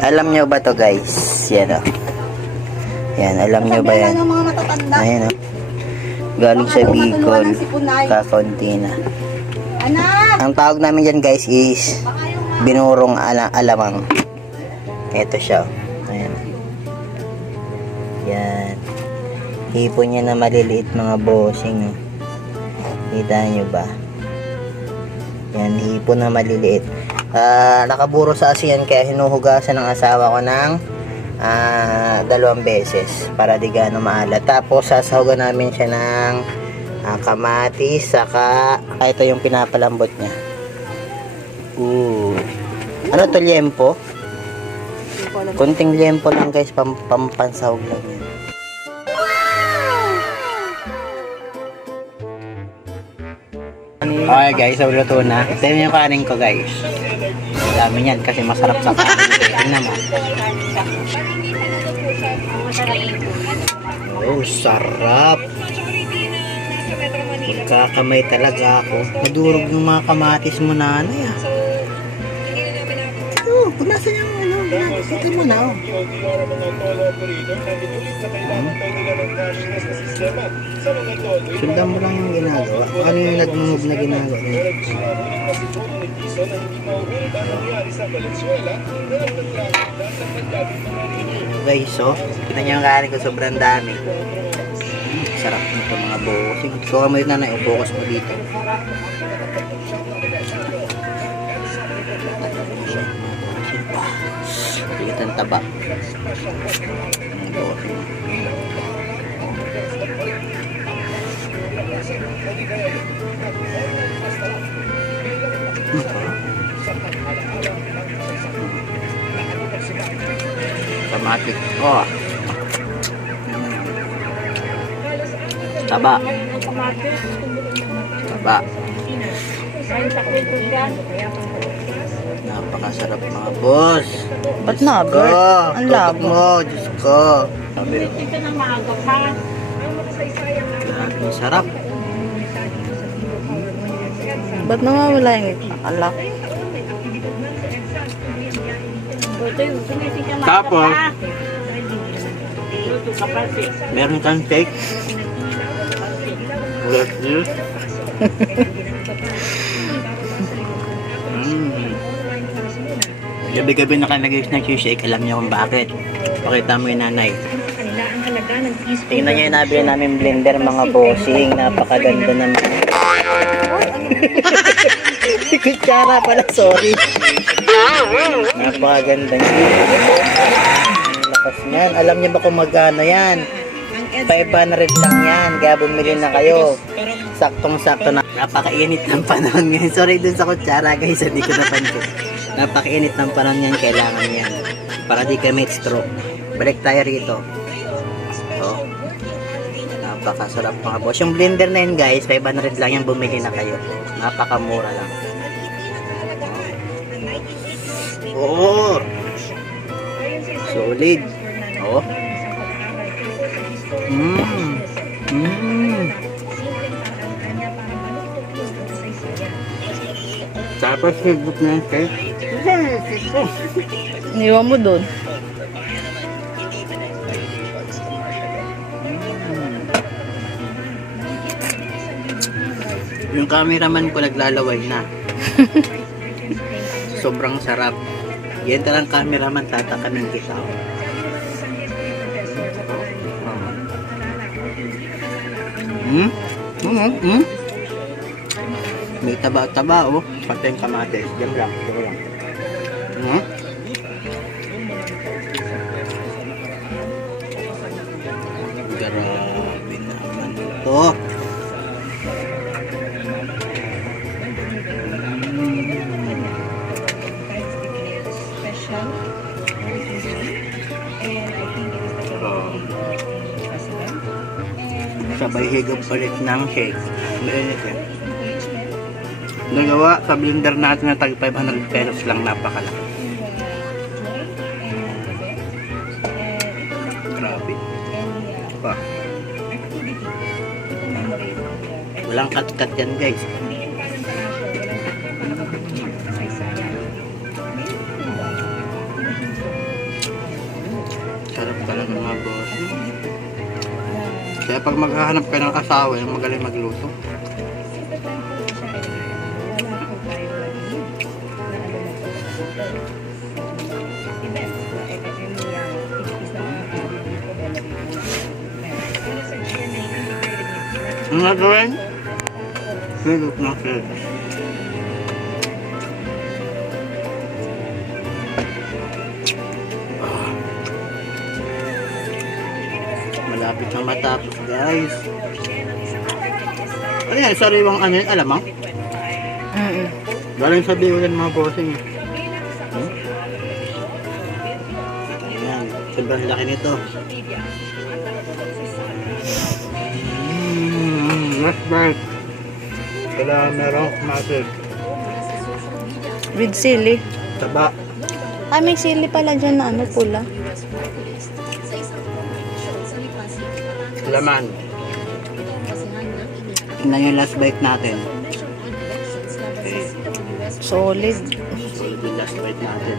Alam nyo ba to guys? Yan o. Yan, alam nyo ba yan? Ayan o. Galing sa Bicol. Kakaunti na. Ang tawag namin dyan guys is binurong alamang. Ito siya. Ayan. Yan. Hipon niya na maliliit mga bossing. Kita nyo ba? Yan, hipon na maliliit. Nakaburo sa asian kaya hinuhugasan ng asawa ko ng 2 beses para di gaano maalat. Tapos sasahugan namin siya ng kamatis saka ito yung pinapalambot niya. Ano to, liempo? Kunting liempo lang guys, pampansahog lang yan. Okay guys, so luto na. Ito yung kanin ko guys. Dami yan kasi masarap sa kanin. Tingnan mo. Oh, sarap. Magkakamay talaga ako. Madurog ng mga kamatis mo nanay ah. Ito, punasan yung ano. Ito mo na oh. Sundan mo lang yung ginagawa. Ano yung nag-move na ginagawa niya? Guys, so, kita nyo yung kanin ko, sobrang dami. Sarap nito mga bossing. So, kamo yun na i-focus mo dito. Bigat ang taba. Kamatis. Oh. Taba. Taba. Napakasarap mga boss. Ba't na, Bert? Ang labo mo, Diyos ko. Ito na maaga pa. Ang sarap. Ba't nawawala yung alak? Tapos, meron kang cake. Bless you. Gabi-gabi nag-shake. Alam niyo kung bakit. Pakita mo yung nanay. Tingnan niyo yung nabili namin blender mga bossing. Napakaganda naman. Kutsara pala, sorry. Napakaganda niya. Ang lakas niyan. Alam niyo ba kung magkano yan? 500 lang yan. Kaya bumili na kayo. Saktong-sakto na. Napakainit ng panahon ngayon. Sorry dun sa kutsara guys. Hindi ko napansin. Napakainit ng panahon yan. Kailangan yan. Para di ka may stroke. Balik tayo rito. So, napakasarap mga boss. Yung blender na yun guys, 500 lang yan. Bumili na kayo. Napakamura lang. Oh! Solid. Oh. Tapos favorite na yung cake. Iniwan mo doon. Yung cameraman ko naglalaway na. Sobrang sarap. Yan talang cameraman, tatakamin kita. May taba-taba oh. Pati yung kamatis. Diyan lang. Grabe naman ito. Sabay higop ulit ng shake. Mainit eh. Nagawa sa blender natin na tag 500 pesos lang, napakalaki. Grabe. Pa. Walang cut-cut yan guys. Sarap talaga mga boss. Kaya pag maghahanap ka ng asawa, yung magaling magluto. Ang nagawin? Silip na silip. Malapit na matapos, guys. Ano yan? Sariwang ano yun? Alamang? Galing sa biulan mga bossing. Ayan. Sobrang laki nito. Let's bite. Kailangan merong massive. With sili. Taba. Ay, may sili pala dyan na ano, pula. Laman. Tingnan yung last bite natin. Okay. Solid. So, yung last bite natin.